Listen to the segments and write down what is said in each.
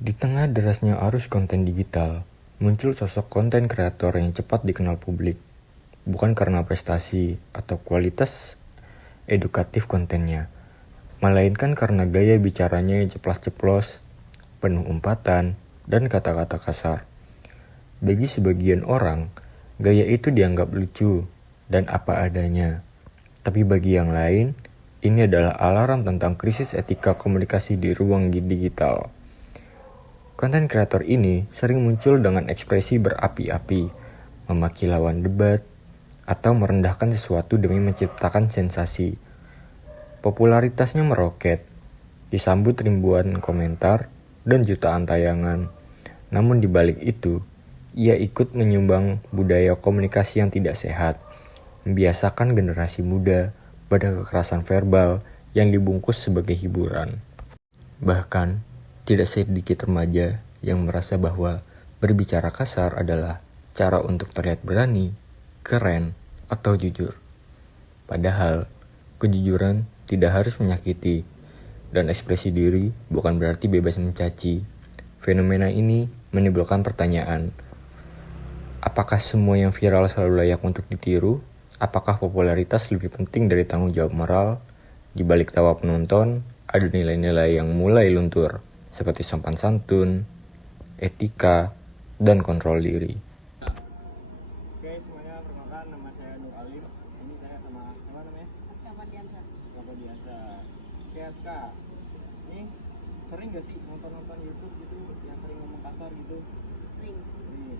Di tengah derasnya arus konten digital, muncul sosok konten kreator yang cepat dikenal publik, bukan karena prestasi atau kualitas edukatif kontennya, melainkan karena gaya bicaranya yang ceplas-ceplos, penuh umpatan, dan kata-kata kasar. Bagi sebagian orang, gaya itu dianggap lucu dan apa adanya. Tapi bagi yang lain, ini adalah alarm tentang krisis etika komunikasi di ruang digital. Konten kreator ini sering muncul dengan ekspresi berapi-api, memaki lawan debat, atau merendahkan sesuatu demi menciptakan sensasi. Popularitasnya meroket, disambut ribuan komentar dan jutaan tayangan. Namun di balik itu, ia ikut menyumbang budaya komunikasi yang tidak sehat, membiasakan generasi muda pada kekerasan verbal yang dibungkus sebagai hiburan. Bahkan, tidak sedikit remaja yang merasa bahwa berbicara kasar adalah cara untuk terlihat berani, keren, atau jujur. Padahal, kejujuran tidak harus menyakiti, dan ekspresi diri bukan berarti bebas mencaci. Fenomena ini menimbulkan pertanyaan, apakah semua yang viral selalu layak untuk ditiru? Apakah popularitas lebih penting dari tanggung jawab moral? Di balik tawa penonton, ada nilai-nilai yang mulai luntur, seperti sopan santun, etika, dan kontrol diri. Oke, semuanya perkenalkan, nama saya Nur Alim. Ini saya sama apa namanya? Aska Fardiansa. Oke, Aska. Ini sering gak sih nonton YouTube gitu yang sering ngomong kasar gitu? Sering. Ini.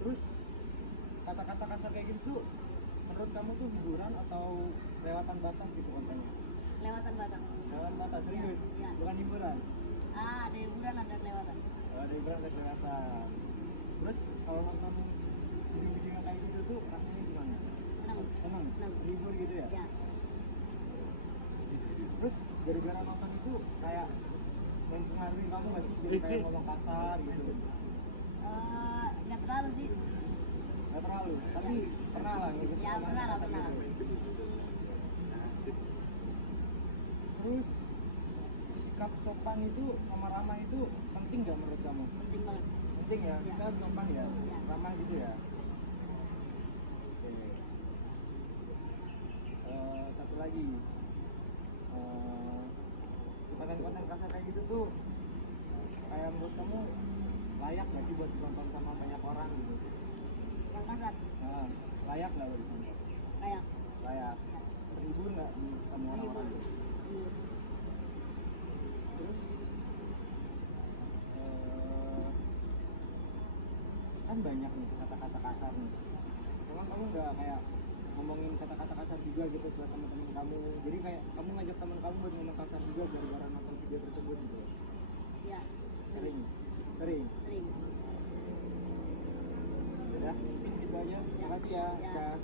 Terus kata-kata kasar kayak gitu tuh menurut kamu tuh hiburan atau lewatan batas gitu kontennya? Lewatan batas. Lewatan batas, serius? Ya. Bukan hiburan? Ada hiburan, ada kelewatan. Ada hiburan, ada kelewatan. Terus kalau nonton video-video yang kayak gitu tuh rasanya gimana? Senang. Hibur gitu ya? Ya. Terus gara-gara nonton itu kayak mempengaruhi kamu gak sih? Jadi kayak ngomong kasar gitu? Nggak terlalu sih. Gak terlalu, tapi pernah lah ngikut Ya, pernah lah. Terus sikap sopan itu sama ramah itu penting gak menurut kamu? Penting banget. Penting ya? Ya. Kita harus sopan ya? Ya. Ramah gitu ya? Oke. Satu lagi, konten-konten kasar kayak gitu tuh kayak menurut kamu layak gak sih buat ditonton sama banyak orang gitu? Yang kasar. Nah, layak gak buat ditonton? Kayak. Layak. Terhibur gak sama orang-orang gitu? Terus kan banyak nih kata-kata kasar nih. Emang kamu nggak kayak ngomongin kata-kata kasar juga gitu buat teman-teman kamu? Jadi kayak kamu ngajak teman kamu buat ngomong kasar juga gara-gara nonton video tersebut gitu? Ya. Sering. Ya, mungkin gitu aja. Terima kasih ya. Ya.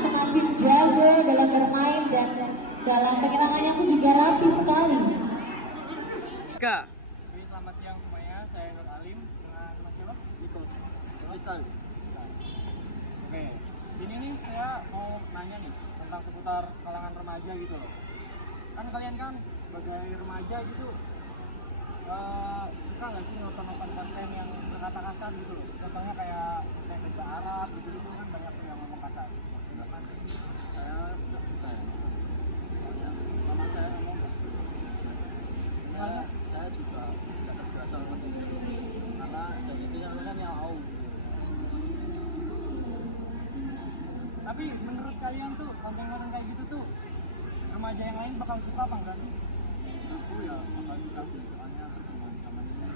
Semakin jago dalam bermain dan dalam penyerangannya pun juga rapi sekali. Kak. Oke, selamat siang semuanya. Saya Nur Alim dengan Mas siapa? Itos. Oke, sini nih saya mau nanya nih tentang seputar kalangan remaja gitu loh. Kan kalian kan sebagai remaja gitu suka nggak sih nonton konten yang berkata kasar gitu loh? Contohnya kayak saya bahasa Arab gitu kan banyak yang ngomong kasar. Saya tidak suka ya. Soalnya sama saya ngomong saya juga tidak terbiasa nonton itu karena dari itu yang kan yang mau. Tapi menurut kalian tuh konten-konten kayak gitu tuh remaja yang lain bakal suka apa enggak sih? Aku ya bakal suka sih, soalnya perkembangan zaman ini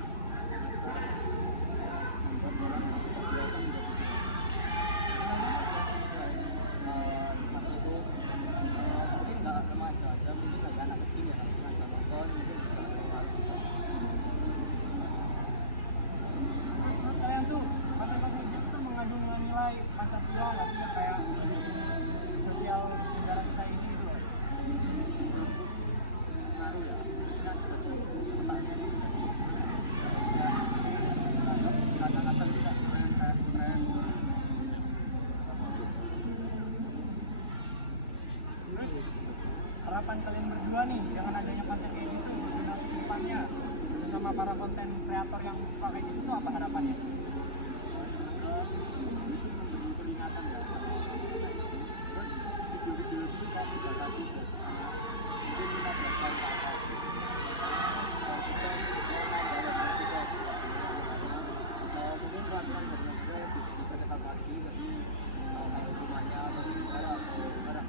membuat orang terbiasa menjadi masa itu mungkin nggak remaja aja, mungkin lagi anak kecil ya sengaja nonton mungkin bisa terpengaruh juga. Terus menurut kalian tuh konten-konten gitu tuh mengandung nilai Pancasila nggak sih yang kayak sosial negara kita ini gitu loh? Menurutku sih pengaruh ya, maksudnya pertanyaan berdua nih dengan adanya konten kayak gitu generasi kedepannya sama para konten kreator yang suka kayak gitu tuh apa harapannya? Peringatan ya sama konten itu. Terus video-video itu kayak dibatasi mungkin 15 tahun ke atas gitu. Kalau kita ini mau main kita mungkin peraturan dari lebih diperketat lagi lebih kayak hukumannya lebih barang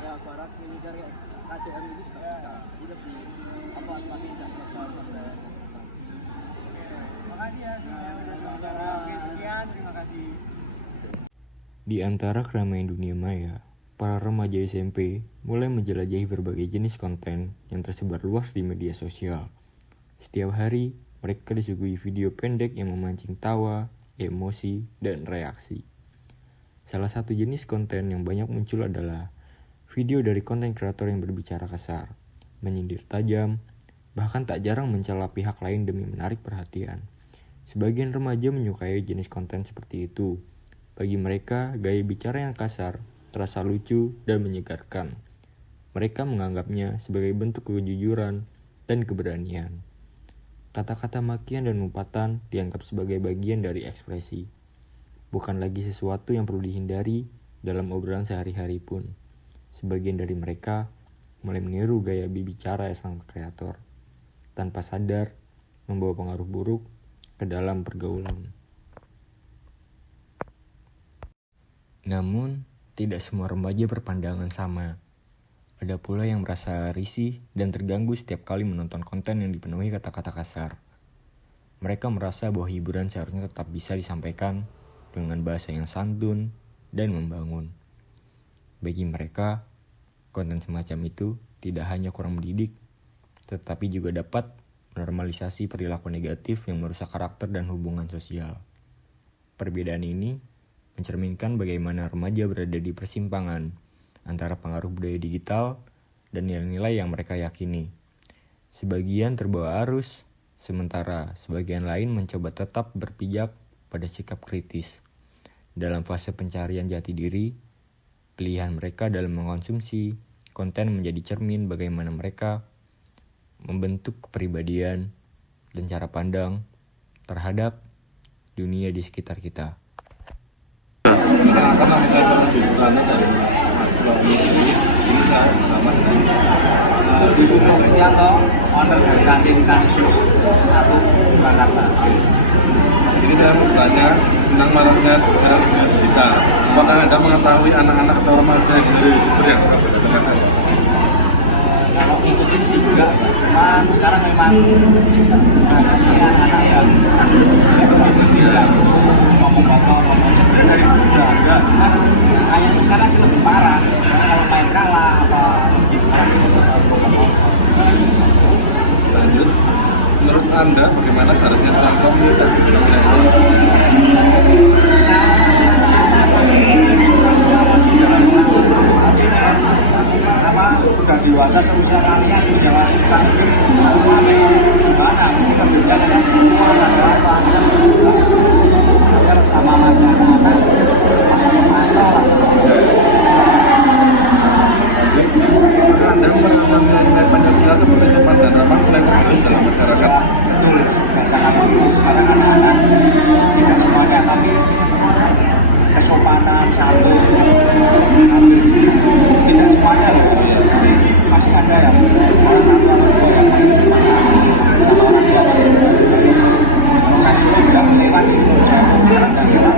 ya barat militer kayak KDM itu juga bisa jadi lebih apa semakin tidak sampai. Makasih ya semuanya udah wawancara. Oke, sekian, terima kasih. Di antara keramaian dunia maya, para remaja SMP mulai menjelajahi berbagai jenis konten yang tersebar luas di media sosial. Setiap hari, mereka disuguhi video pendek yang memancing tawa, emosi, dan reaksi. Salah satu jenis konten yang banyak muncul adalah video dari konten kreator yang berbicara kasar, menyindir tajam, bahkan tak jarang mencela pihak lain demi menarik perhatian. Sebagian remaja menyukai jenis konten seperti itu. Bagi mereka, gaya bicara yang kasar terasa lucu dan menyegarkan. Mereka menganggapnya sebagai bentuk kejujuran dan keberanian. Kata-kata makian dan umpatan dianggap sebagai bagian dari ekspresi. Bukan lagi sesuatu yang perlu dihindari dalam obrolan sehari-hari pun. Sebagian dari mereka mulai meniru gaya bicara sang kreator, tanpa sadar membawa pengaruh buruk ke dalam pergaulan. Namun, tidak semua remaja berpandangan sama. Ada pula yang merasa risih dan terganggu setiap kali menonton konten yang dipenuhi kata-kata kasar. Mereka merasa bahwa hiburan seharusnya tetap bisa disampaikan dengan bahasa yang santun dan membangun. Bagi mereka, konten semacam itu tidak hanya kurang mendidik, tetapi juga dapat menormalisasi perilaku negatif yang merusak karakter dan hubungan sosial. Perbedaan ini mencerminkan bagaimana remaja berada di persimpangan antara pengaruh budaya digital dan nilai-nilai yang mereka yakini. Sebagian terbawa arus, sementara sebagian lain mencoba tetap berpijak pada sikap kritis. Dalam fase pencarian jati diri, pilihan mereka dalam mengkonsumsi konten menjadi cermin bagaimana mereka membentuk kepribadian dan cara pandang terhadap dunia di sekitar kita. Karena kita berjualannya dari Sulawesi ini saya bersama dengan Disuruh Kristianto, owner dari kantin Kansus 1 Jakarta. di sini saya mau bertanya tentang maraknya era digital. Apakah Anda mengetahui anak-anak atau remaja yang dari youtuber yang suka berjualan Anda? Kalau ngikutin sih juga, cuma sekarang memang ada anak yang ngomong sebenarnya udah ada, cuma kayaknya sekarang sih lebih parah. Karena kalau main kalah apa gimana Lanjut, menurut Anda bagaimana seharusnya contoh menyelesaikan fenomena ini? udah dewasa seusia kalian udah suka gimana mesti kerja kan apa sama masyarakat Anda merawat nilai Pancasila sebagai sopan dan ramah mulai berhalus dalam masyarakat. betul sangat bagus sekarang anak-anak tidak semuanya tapi kesopanan santun tidak semuanya loh masih ada yang orang satu atau dua yang masih seperti atau orang tua orang tua sudah lewat itu saya sekarang dan lewat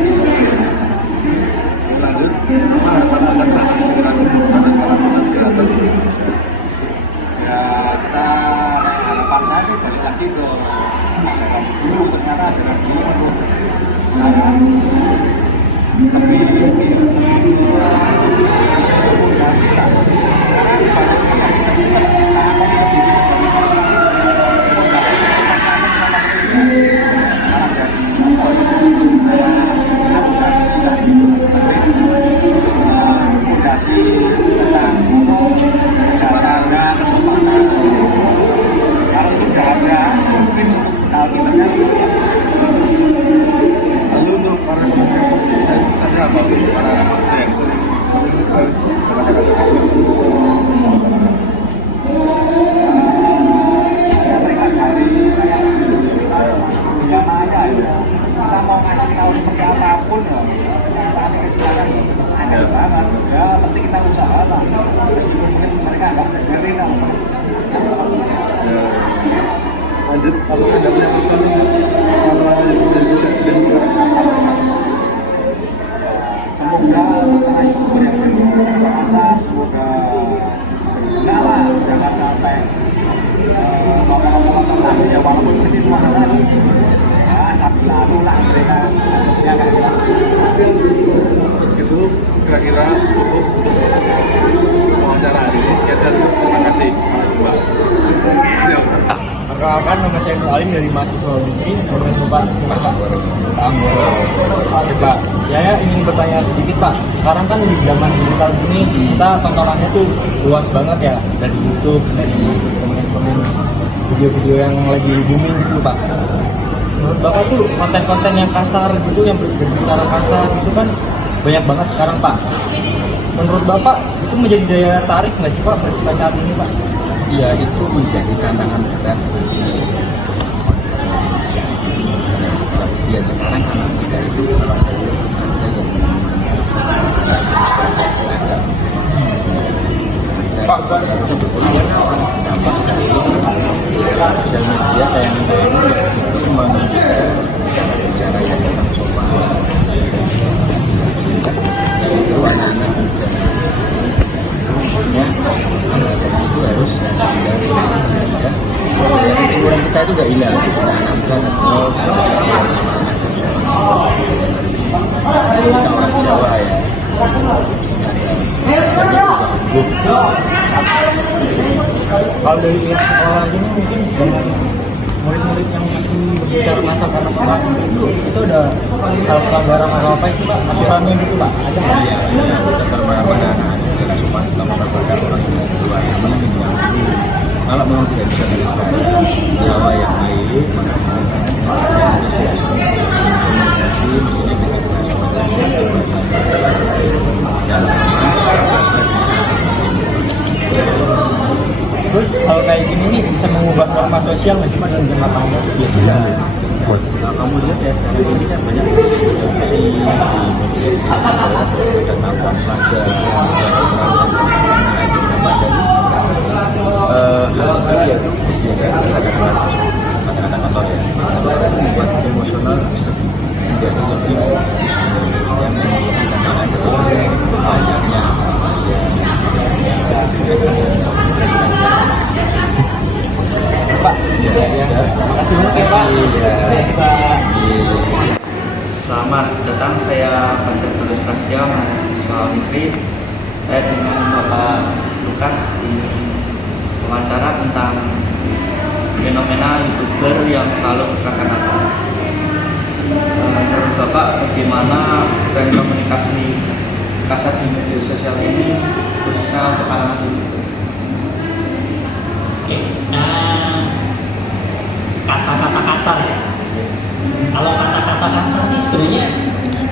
Lanjut, apa harapan Anda terhadap generasi muda dan para konten di Indonesia? ya kita harapan saya sih dari tadi ke dulu ternyata dengan dulu menurut saya lebih komunikasi lah Lalu untuk para konten saya apa untuk para influencer ada punya masalah kalau ada bisa juga dan juga semoga setelah itu banyak rasa, semoga enggak lah, jangan sampai ngomong-ngomong ya walaupun mesti semangat lagi satu lalu lah mereka ya kan Itu kira-kira cukup untuk wawancara hari ini. Sekian dan terima kasih Mas Mbak. Perkenalkan, nama saya Nur Alim dari mahasiswa industri. Menurut Bapak, Pak, saya ingin bertanya sedikit Pak. Sekarang kan di zaman digital ini kita tontonannya tuh luas banget ya, dari YouTube, dari komen-komen video-video yang lagi booming gitu Pak. Menurut Bapak tuh konten-konten yang kasar gitu, yang berbicara kasar gitu kan banyak banget sekarang Pak. Menurut Bapak itu menjadi daya tarik nggak sih Pak pada saat ini Pak? Ya, itu menjadi tantangan berat bagi manusia. Ya sekarang anak muda itu kalau ada yang Pak, kemudian dampak dari sosial media kayak itu menunjukkan cara yang kurang sopan. Itu anak-anak muda ya, anak-anak itu harus ya, ukuran kita itu nggak hilang, anak-anak muda kita orang Jawa ya. kalau dari pihak sekolah ini mungkin dengan murid-murid yang masih berbicara masa kanak-kanak itu ada hal pelanggaran atau apa sih Pak? Aturannya gitu Pak? Ada nggak? Iya, kita terbayang pada anak-anak kita cuma kita mengatakan orang yang kedua yang mana yang kalau memang tidak bisa berbahasa Jawa yang baik, maka kita negosiasi mestinya kita bahasa Terus hal kayak gini nih bisa mengubah norma sosial nggak sih Pak dalam jangka panjang? ya juga. Nah, kamu lihat ya sekarang ini kan banyak di media ada tambahan pelajar, hal sekali ya itu biasanya kata-kata kotor ya, membuat emosional bisa menjadi lebih yang menimbulkan tantangan banyaknya Pak, terima kasih banyak ya Pak. Terima kasih Pak. Selamat datang, saya Fajar Tulus Prasetyo, mahasiswa Unisri. Saya dengan Bapak Lukas ini wawancara tentang fenomena YouTuber yang selalu berkata kasar. Menurut Bapak, bagaimana tren komunikasi kasar di media sosial ini, khususnya untuk kalangan YouTuber? Oke, kata-kata kasar ya. Kalau kata-kata kasar sih sebenarnya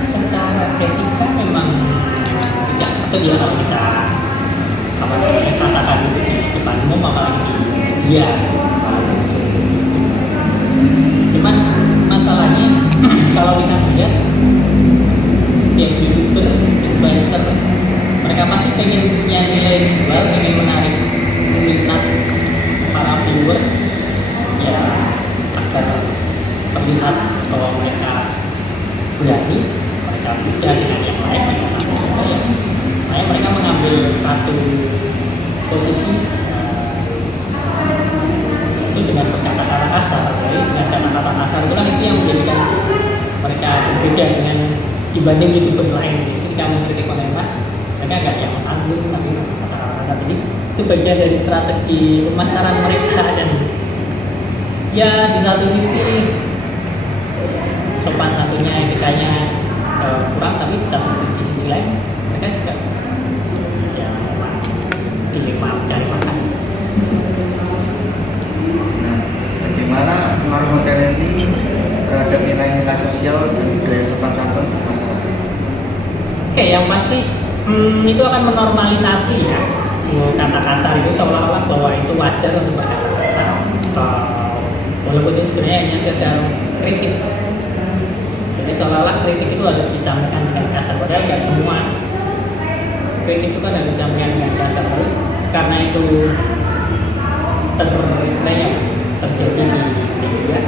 secara etika memang tidak betul ya kalau kita katakan itu di depan umum apalagi dia. Cuman masalahnya kalau kita lihat setiap YouTuber, influencer, mereka pasti pengen punya nilai jual, pengen menarik minat para viewer ya agar terlihat bahwa mereka berani, mereka beda dengan yang lain, makanya mereka mengambil satu posisi itu dengan berkata-kata kasar. Jadi dengan kata-kata kasar itulah itu yang menjadikan mereka berbeda dengan dibanding YouTuber lain. Ketika mengkritik pemerintah, mereka agak yang santun, tapi kata-kata kasar ini itu bagian dari strategi pemasaran mereka. Dan ya di satu sisi sopan satunya etikanya kurang, tapi di sisi lain mereka juga ya pilih cari makan. Bagaimana pengaruh konten ini terhadap nilai-nilai sosial dan budaya sopan santun masyarakat? Oke, yang pasti itu akan menormalisasi ya kata kasar itu, seolah-olah bahwa itu wajar untuk berkata kasar, walaupun itu sebenarnya hanya sekedar kritik. Jadi seolah-olah kritik itu harus disampaikan dengan kasar, padahal nggak semua kritik itu kan harus disampaikan dengan kasar. Karena itu terjadi di media.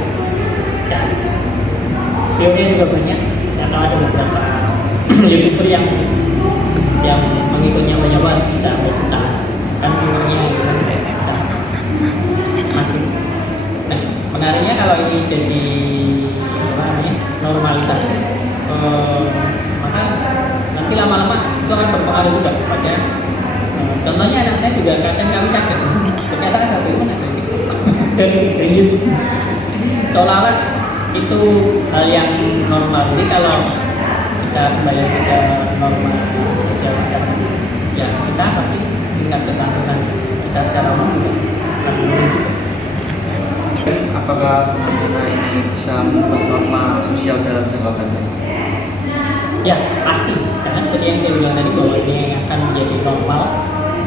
Dan videonya juga banyak. Saya tahu ada beberapa YouTuber yang mengikutnya banyak banget, bisa berjutaan. Kan videonya bisa masih. Nah, menariknya kalau ini jadi normalisasi, maka nanti lama-lama itu akan berpengaruh juga pada contohnya anak saya juga kadang kami kaget ternyata kan satu mana dari situ dari YouTube seolah-olah itu hal yang normal. Jadi kalau kita kembali ke norma sosial masyarakat, ya kita pasti tingkat kesantunan kita secara umum juga akan menurun juga. Apakah fenomena ini bisa mengubah norma sosial dalam jangka panjang? Ya pasti, karena seperti yang saya bilang tadi bahwa ini akan menjadi normal.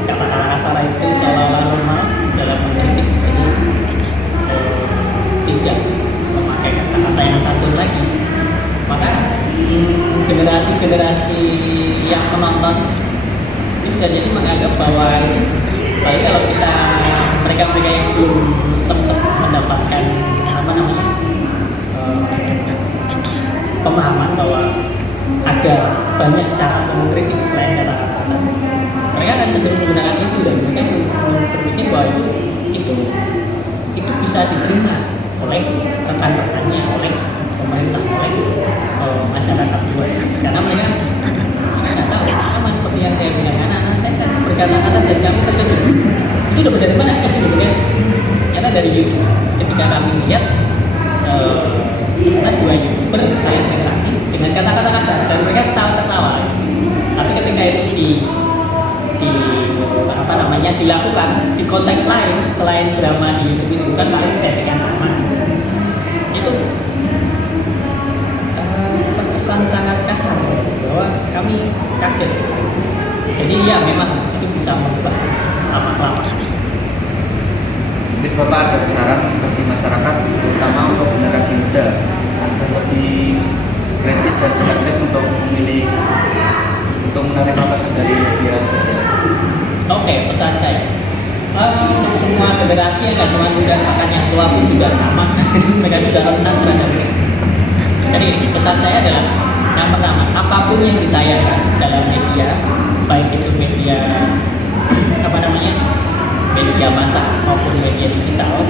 Kata-kata kasar itu seolah-olah normal dalam mengkritik, jadi tidak memakai kata-kata yang santun lagi. Maka generasi-generasi yang menonton ini bisa jadi menganggap bahwa baik kalau kita mereka-mereka yang belum sempat mendapatkan pemahaman bahwa ada banyak cara mengkritik selain kata-kata kasar, mereka akan cenderung menggunakan itu dan mereka berpikir bahwa itu bisa diterima oleh rekan-rekannya, oleh pemerintah, oleh masyarakat luas, karena mereka nggak tahu sama seperti yang saya bilang, anak-anak saya kan berkata-kata dan kami terkejut itu dapat dari mana kan gitu kan. Ternyata dari YouTube ketika kami lihat ada dua YouTuber saling interaksi dengan kata-kata kasar dan mereka ketawa-ketawa, tapi ketika itu dilakukan di konteks lain selain drama di YouTube itu, bukan paling settingan drama, itu terkesan sangat kasar bahwa kami kaget. Jadi ya memang itu bisa mengubah lama-lama. Mungkin Bapak ada saran bagi masyarakat, terutama untuk generasi muda, agar lebih kritis dan selektif untuk memilih, untuk menerima pesan dari media sosial. Oke, pesan saya untuk semua generasi yang nggak cuma muda, bahkan yang tua pun juga sama, mereka juga rentan terhadap ini. Jadi pesan saya adalah yang pertama, apapun yang ditayangkan dalam media, baik itu media media massa maupun media digital,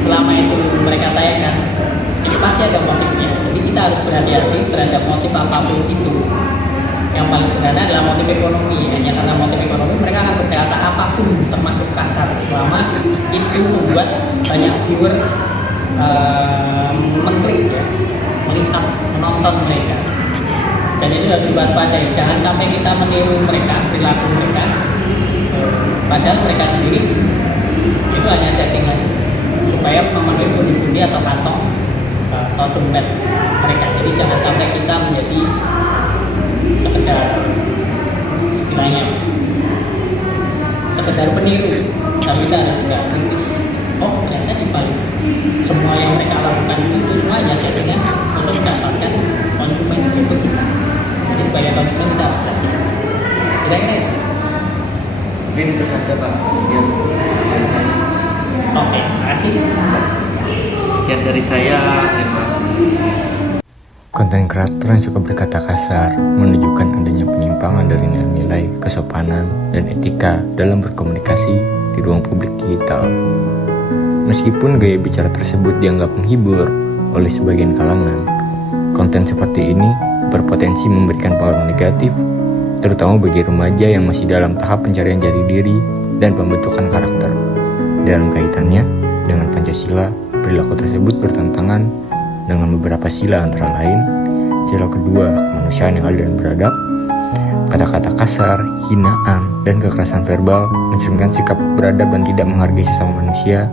selama itu mereka tayangkan, jadi pasti ada motifnya. Jadi kita harus berhati-hati terhadap motif apapun itu. Yang paling sederhana adalah motif ekonomi. Hanya karena motif ekonomi mereka akan berkata apapun, termasuk kasar, selama itu membuat banyak viewer mengklik, ya, melihat, menonton mereka. Dan itu harus diwaspadai. Jangan sampai kita meniru mereka, perilaku mereka. Padahal mereka sendiri itu hanya settingan supaya memenuhi pundi-pundi atau kantong atau dompet mereka. Jadi jangan sampai kita menjadi sekedar istilahnya sekedar peniru, tapi kita harus juga kritis. Oh ternyata di balik semua yang mereka lakukan itu semua hanya settingan untuk mendapatkan konsumen berikut kita. Jadi sebagai konsumen kita harus belajar. Kira-kira itu. Mungkin itu saja Pak, sekian dari saya. Oke, terima kasih. Sekian dari saya, terima kasih. Konten kreator yang suka berkata kasar menunjukkan adanya penyimpangan dari nilai-nilai kesopanan dan etika dalam berkomunikasi di ruang publik digital. Meskipun gaya bicara tersebut dianggap menghibur oleh sebagian kalangan, konten seperti ini berpotensi memberikan pengaruh negatif, terutama bagi remaja yang masih dalam tahap pencarian jati diri dan pembentukan karakter. Dalam kaitannya dengan Pancasila, perilaku tersebut bertentangan dengan beberapa sila, antara lain sila kedua, kemanusiaan yang adil dan beradab. Kata-kata kasar, hinaan, dan kekerasan verbal mencerminkan sikap beradab dan tidak menghargai sesama manusia